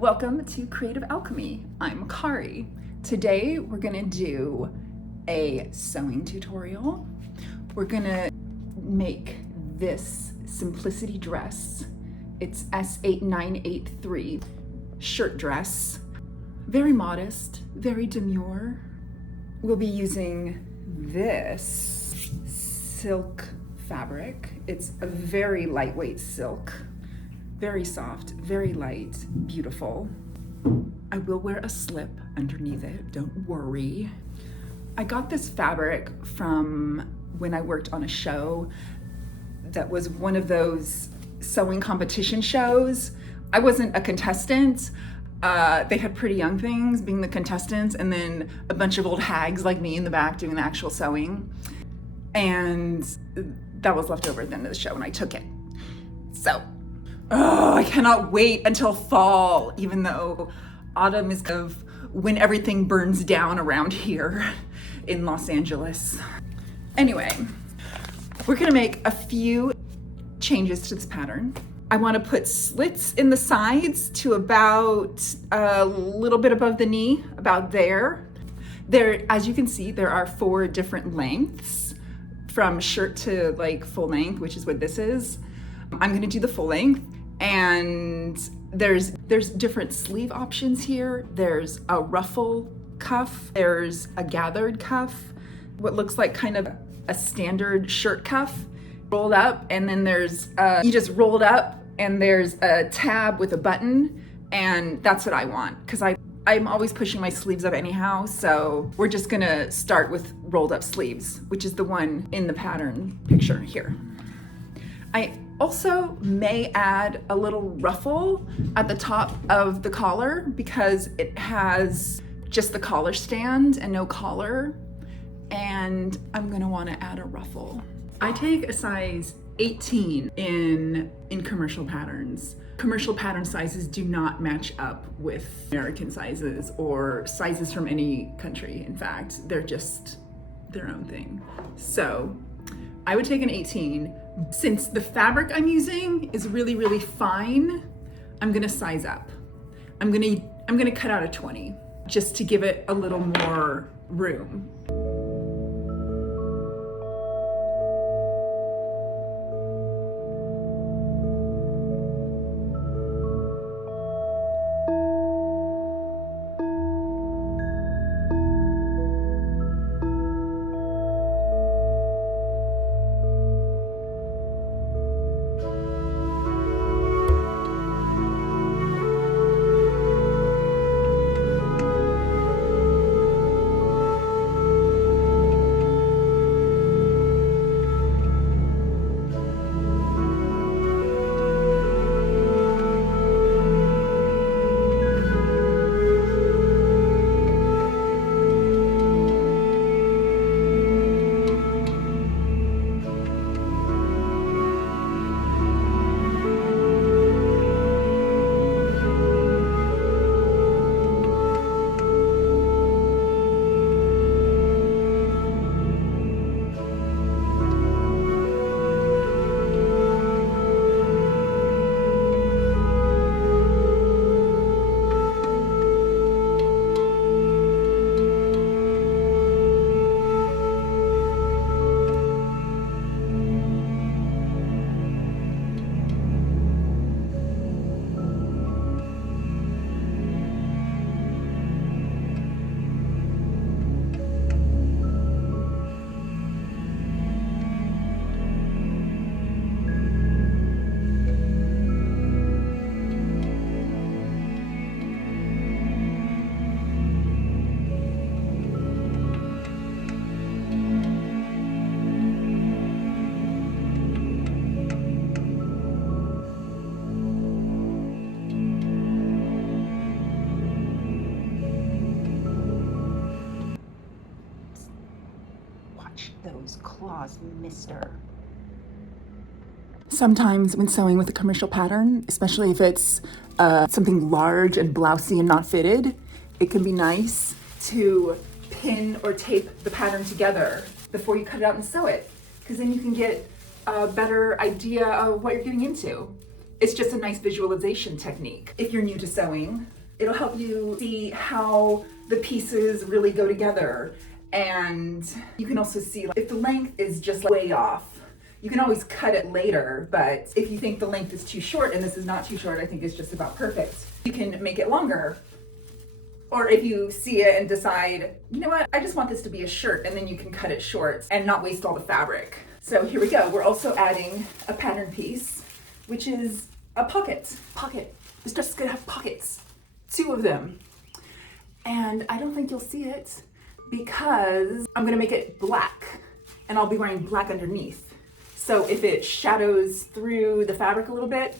Welcome to Creative Alchemy. I'm Kari. Today we're gonna do a sewing tutorial. We're gonna make this Simplicity dress. It's S8983 shirt dress. Very modest, very demure. We'll be using this silk fabric. It's a very lightweight silk. Very soft, very light, beautiful. I will wear a slip underneath it, don't worry. I got this fabric from when I worked on a show that was one of those sewing competition shows. I wasn't a contestant. They had pretty young things being the contestants and then a bunch of old hags like me in the back doing the actual sewing. And that was left over at the end of the show and I took it. So, I cannot wait until fall, even though autumn is kind of when everything burns down around here in Los Angeles. Anyway, we're gonna make a few changes to this pattern. I wanna put slits in the sides to about a little bit above the knee, about there. There, as you can see, there are 4 different lengths from shirt to like full length, which is what this is. I'm gonna do the full length. And there's different sleeve options here. There's a ruffle cuff, there's a gathered cuff, what looks like kind of a standard shirt cuff, rolled up, and then there's, you just roll it up and there's a tab with a button, and that's what I want, because I'm always pushing my sleeves up anyhow, so we're just gonna start with rolled up sleeves, which is the one in the pattern picture here. I also may add a little ruffle at the top of the collar because it has just the collar stand and no collar, and I'm gonna wanna add a ruffle. I take a size 18 in commercial patterns. Commercial pattern sizes do not match up with American sizes or sizes from any country. In fact, they're just their own thing. So I would take an 18. Since the fabric I'm using is really, really fine, I'm gonna size up. I'm gonna cut out a 20 just to give it a little more room. Those claws, mister. Sometimes when sewing with a commercial pattern, especially if it's something large and blousy and not fitted, it can be nice to pin or tape the pattern together before you cut it out and sew it, because then you can get a better idea of what you're getting into. It's just a nice visualization technique. If you're new to sewing, it'll help you see how the pieces really go together. And you can also see if the length is just way off. You can always cut it later, but if you think the length is too short, and this is not too short, I think it's just about perfect, you can make it longer. Or if you see it and decide, you know what, I just want this to be a shirt, and then you can cut it short and not waste all the fabric. So here we go. We're also adding a pattern piece, which is a pocket. This dress is gonna have pockets, 2 of them. And I don't think you'll see it because I'm gonna make it black, and I'll be wearing black underneath. So if it shadows through the fabric a little bit,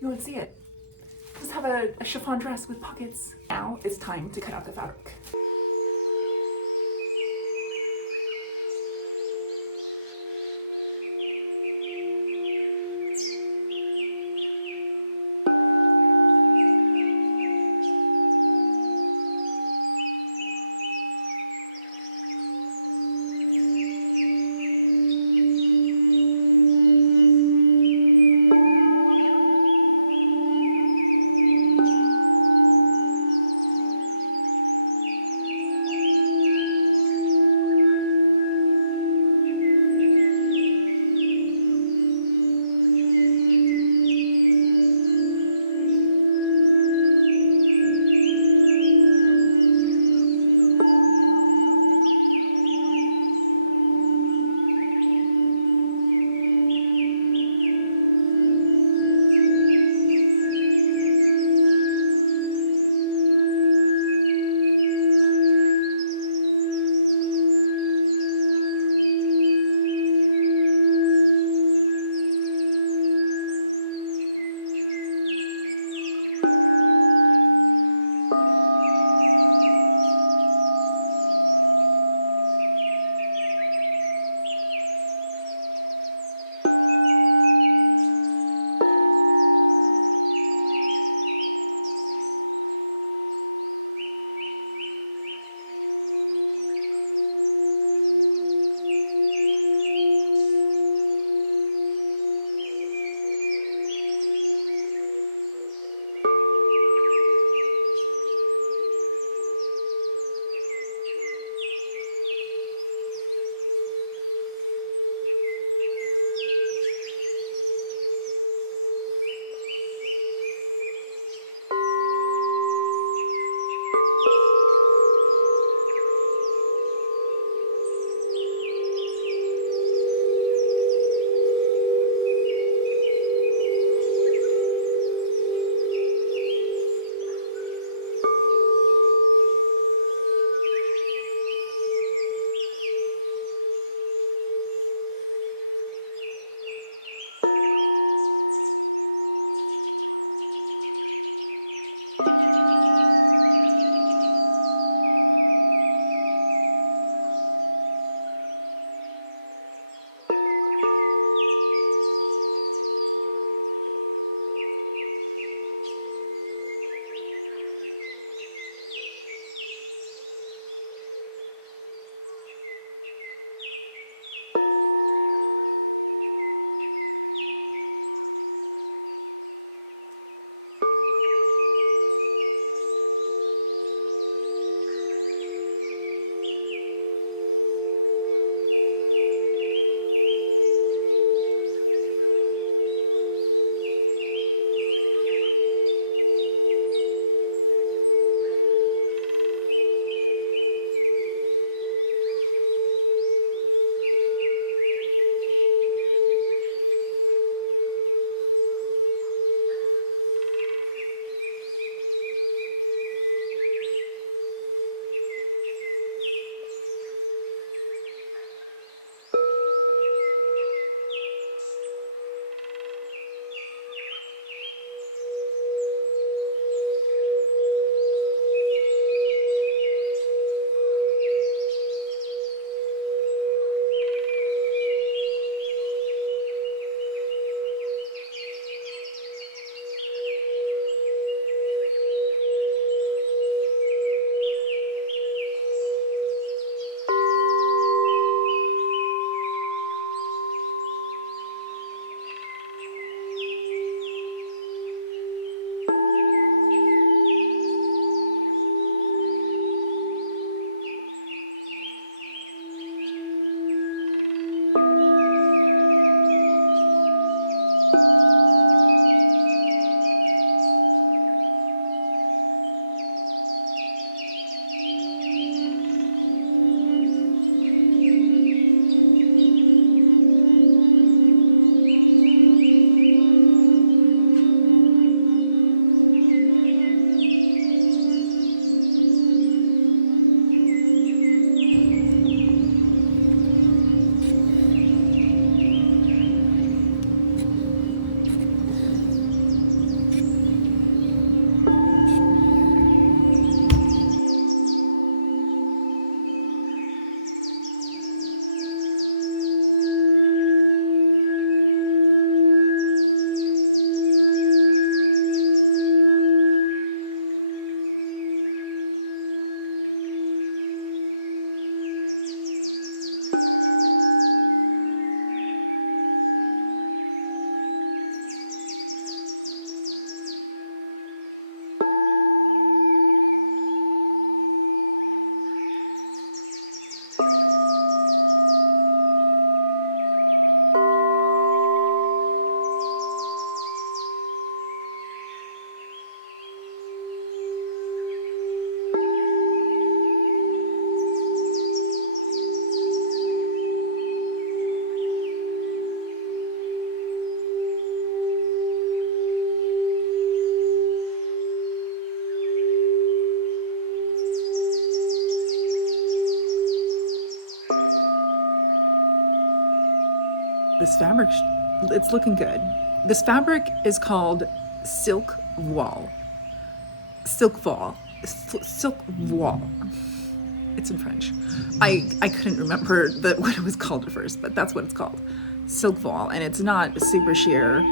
you won't see it. Just have a chiffon dress with pockets. Now it's time to cut out the fabric. this fabric, it's looking good. This fabric is called Silk Voile. Silk Voile. Silk Voile. It's in French. I couldn't remember what it was called at first, but that's what it's called. Silk Voile. And it's not super sheer.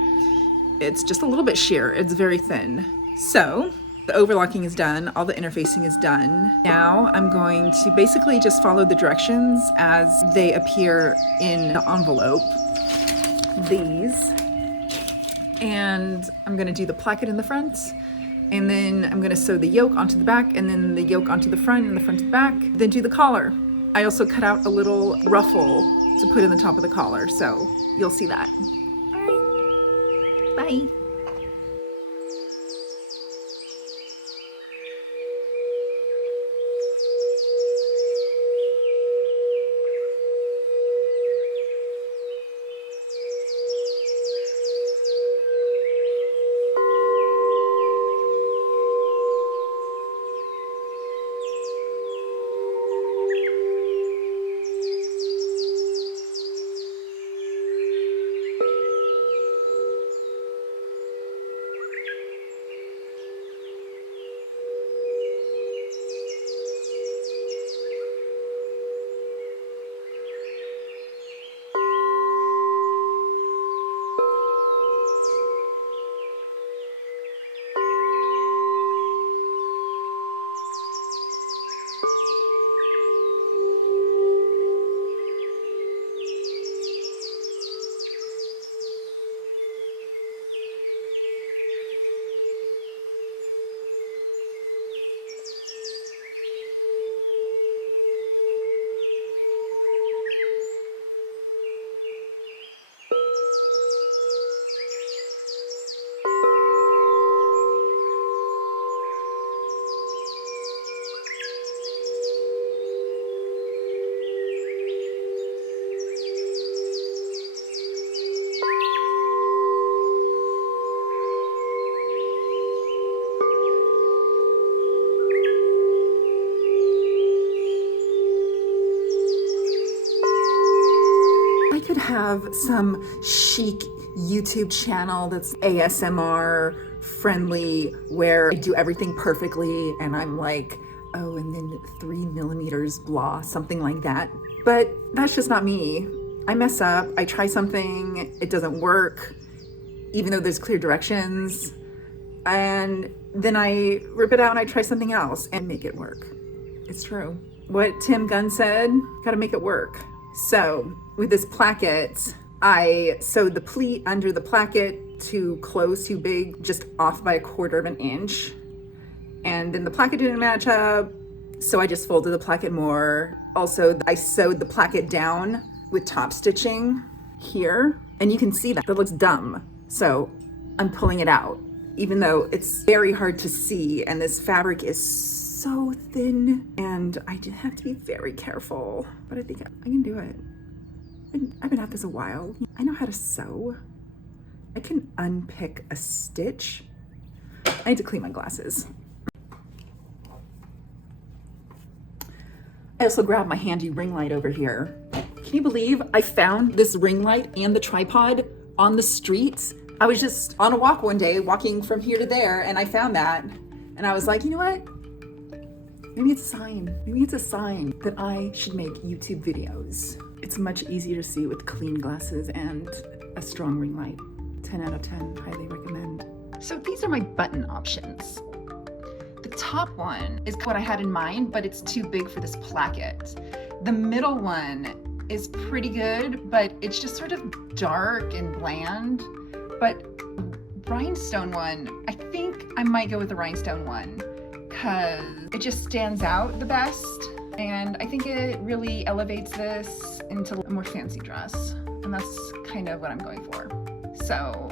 It's just a little bit sheer. It's very thin. So the overlocking is done. All the interfacing is done. Now I'm going to basically just follow the directions as they appear in the envelope. These. And I'm going to do the placket in the front. And then I'm going to sew the yoke onto the back, and then the yoke onto the front, and the front to the back. Then do the collar. I also cut out a little ruffle to put in the top of the collar, so you'll see that. All right. Bye. I could have some chic YouTube channel that's ASMR friendly where I do everything perfectly and I'm like, oh, and then 3mm blah, something like that. But that's just not me. I mess up, I try something, it doesn't work, even though there's clear directions. And then I rip it out and I try something else and make it work. It's true. What Tim Gunn said, gotta make it work. So with this placket, I sewed the pleat under the placket to close too big, just off by 1/4 of an inch. And then the placket didn't match up, so I just folded the placket more. Also, I sewed the placket down with top stitching here, and you can see that looks dumb. So I'm pulling it out, even though it's very hard to see, and this fabric is so thin, and I did have to be very careful, but I think I can do it. I've been at this a while. I know how to sew. I can unpick a stitch. I need to clean my glasses. I also grabbed my handy ring light over here. Can you believe I found this ring light and the tripod on the street? I was just on a walk one day, walking from here to there, and I found that. And I was like, you know what? Maybe it's a sign. Maybe it's a sign that I should make YouTube videos. It's much easier to see with clean glasses and a strong ring light. 10 out of 10, highly recommend. So these are my button options. The top one is what I had in mind, but it's too big for this placket. The middle one is pretty good, but it's just sort of dark and bland. But rhinestone one, I think I might go with the rhinestone one because it just stands out the best. And I think it really elevates this into a more fancy dress. And that's kind of what I'm going for. So.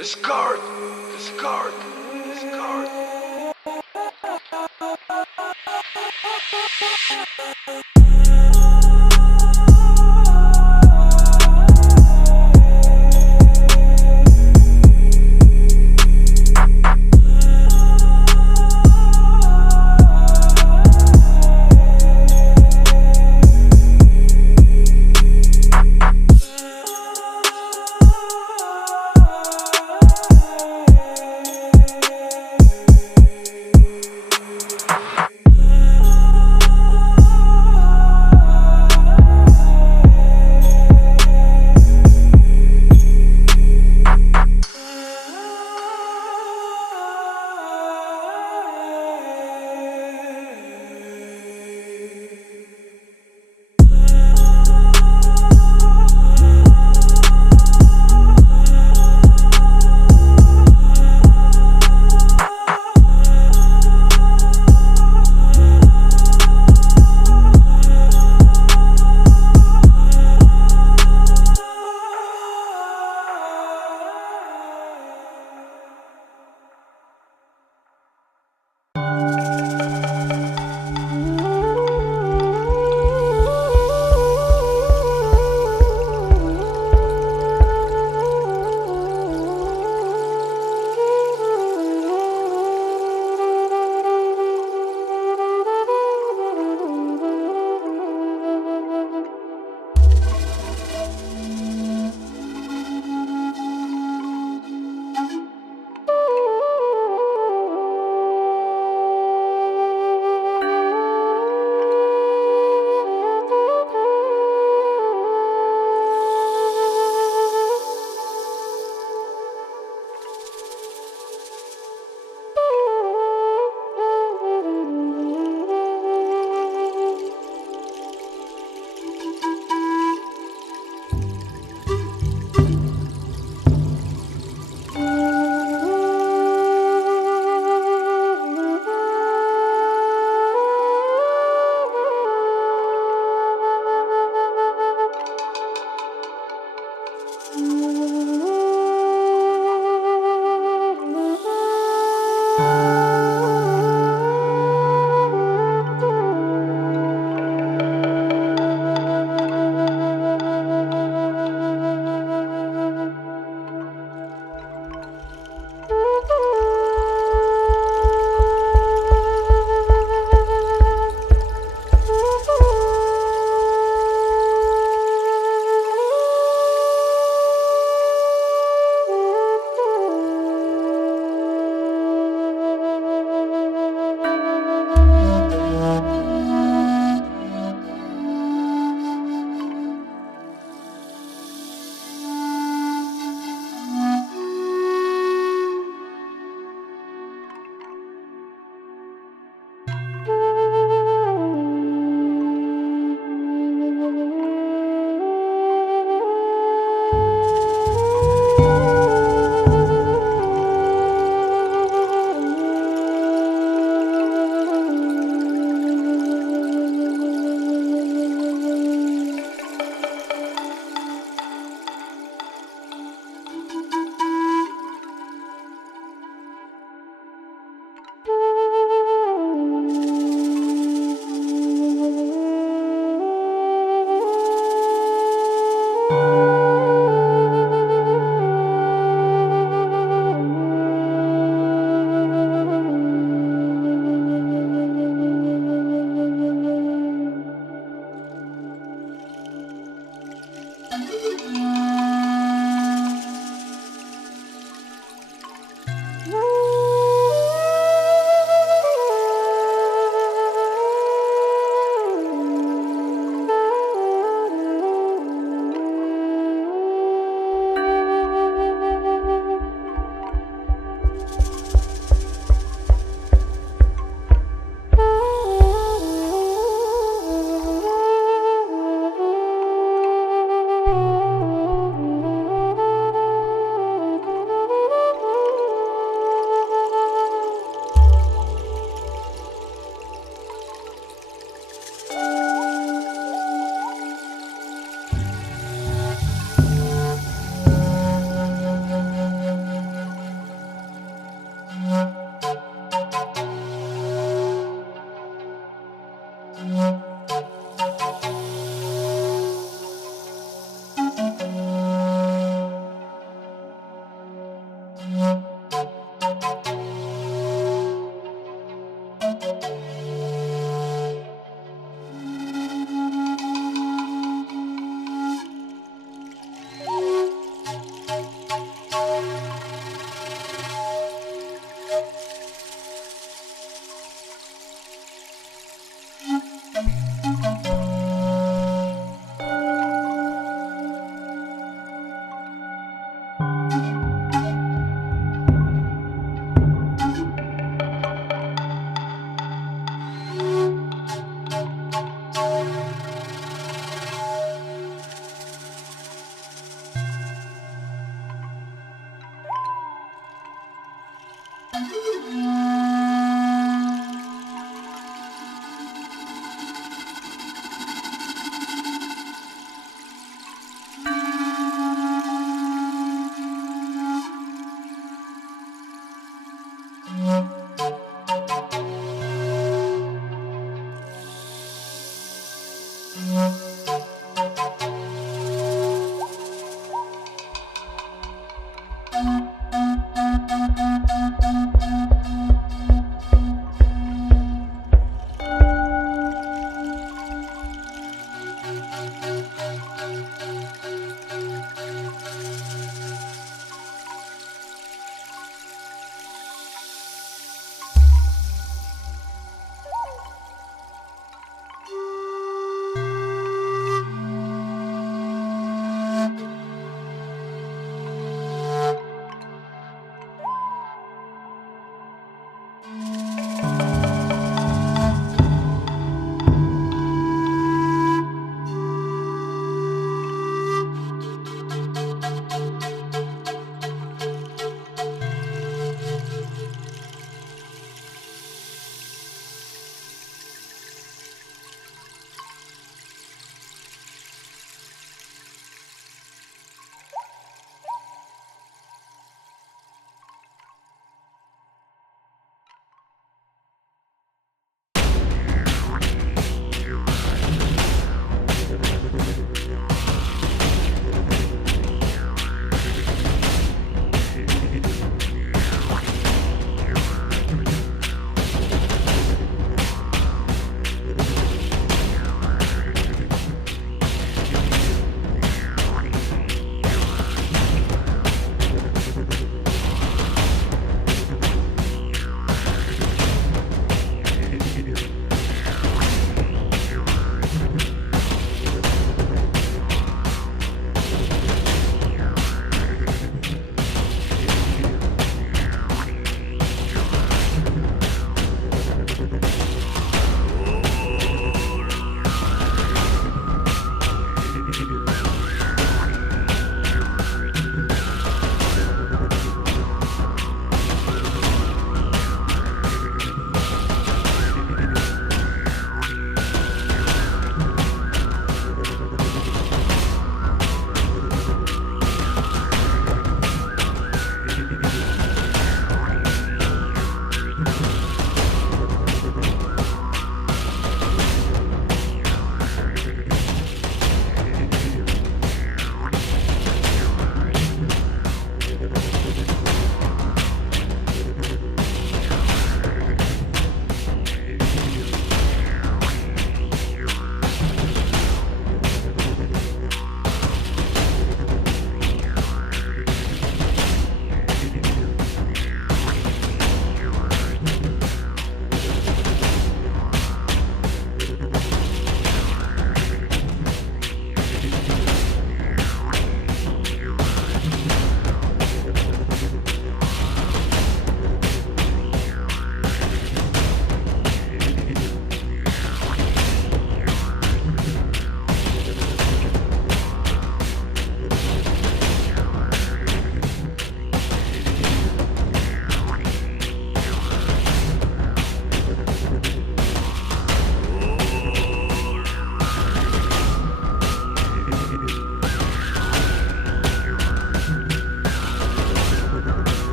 Discard! Discard! Discard!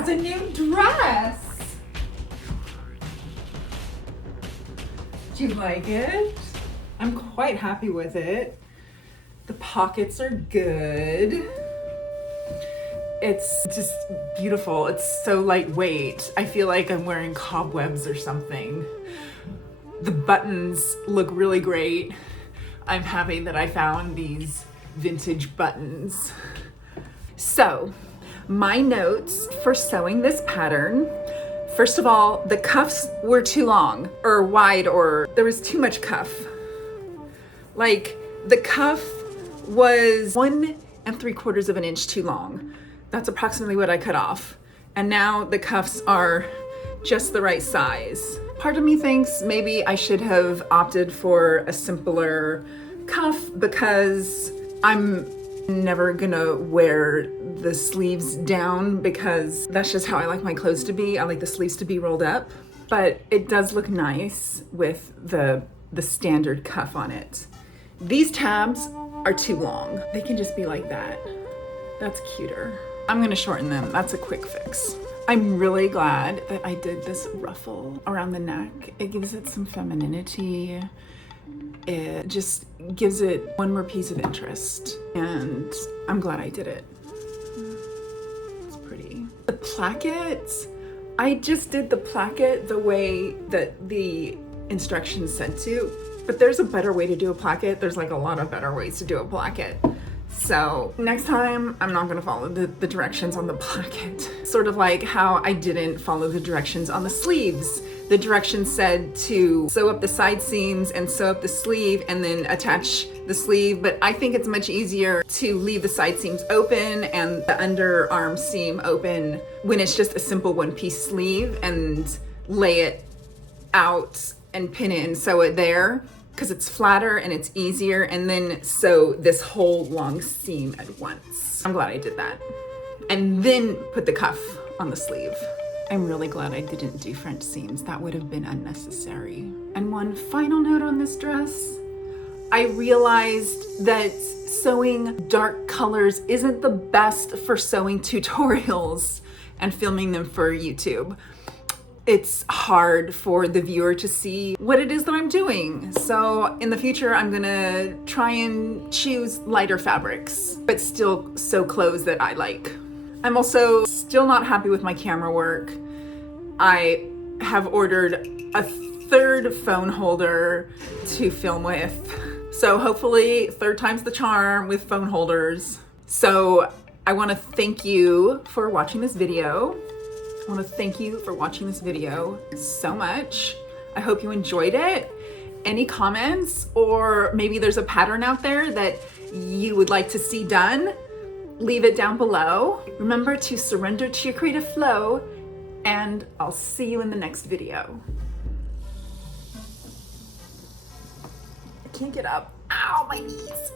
has a new dress. Do you like it? I'm quite happy with it. The pockets are good. It's just beautiful. It's so lightweight. I feel like I'm wearing cobwebs or something. The buttons look really great. I'm happy that I found these vintage buttons. So, my notes for sewing this pattern. First of all, the cuffs were too long or wide, or there was too much cuff. Like, the cuff was 1 3/4 of an inch too long. That's approximately what I cut off. And now the cuffs are just the right size. Part of me thinks maybe I should have opted for a simpler cuff because I'm never gonna wear the sleeves down because that's just how I like my clothes to be. I like the sleeves to be rolled up, but it does look nice with the standard cuff on it. These tabs are too long. They can just be like that. That's cuter. I'm gonna shorten them. That's a quick fix. I'm really glad that I did this ruffle around the neck. It gives it some femininity. It just gives it one more piece of interest, and I'm glad I did it. It's pretty. The placket, I just did the placket the way that the instructions said to, but there's a better way to do a placket. There's like a lot of better ways to do a placket. So next time, I'm not gonna follow the directions on the placket. Sort of like how I didn't follow the directions on the sleeves. The directions said to sew up the side seams and sew up the sleeve and then attach the sleeve, but I think it's much easier to leave the side seams open and the underarm seam open when it's just a simple one-piece sleeve and lay it out and pin it and sew it there, because it's flatter and it's easier, and then sew this whole long seam at once. I'm glad I did that. And then put the cuff on the sleeve. I'm really glad I didn't do French seams. That would have been unnecessary. And one final note on this dress. I realized that sewing dark colors isn't the best for sewing tutorials and filming them for YouTube. It's hard for the viewer to see what it is that I'm doing. So in the future, I'm gonna try and choose lighter fabrics, but still sew clothes that I like. I'm also still not happy with my camera work. I have ordered a third phone holder to film with. So hopefully third time's the charm with phone holders. So I wanna thank you for watching this video. I want to thank you for watching this video so much. I hope you enjoyed it. Any comments, or maybe there's a pattern out there that you would like to see done, leave it down below. Remember to surrender to your creative flow, and I'll see you in the next video. I can't get up. Ow, my knees.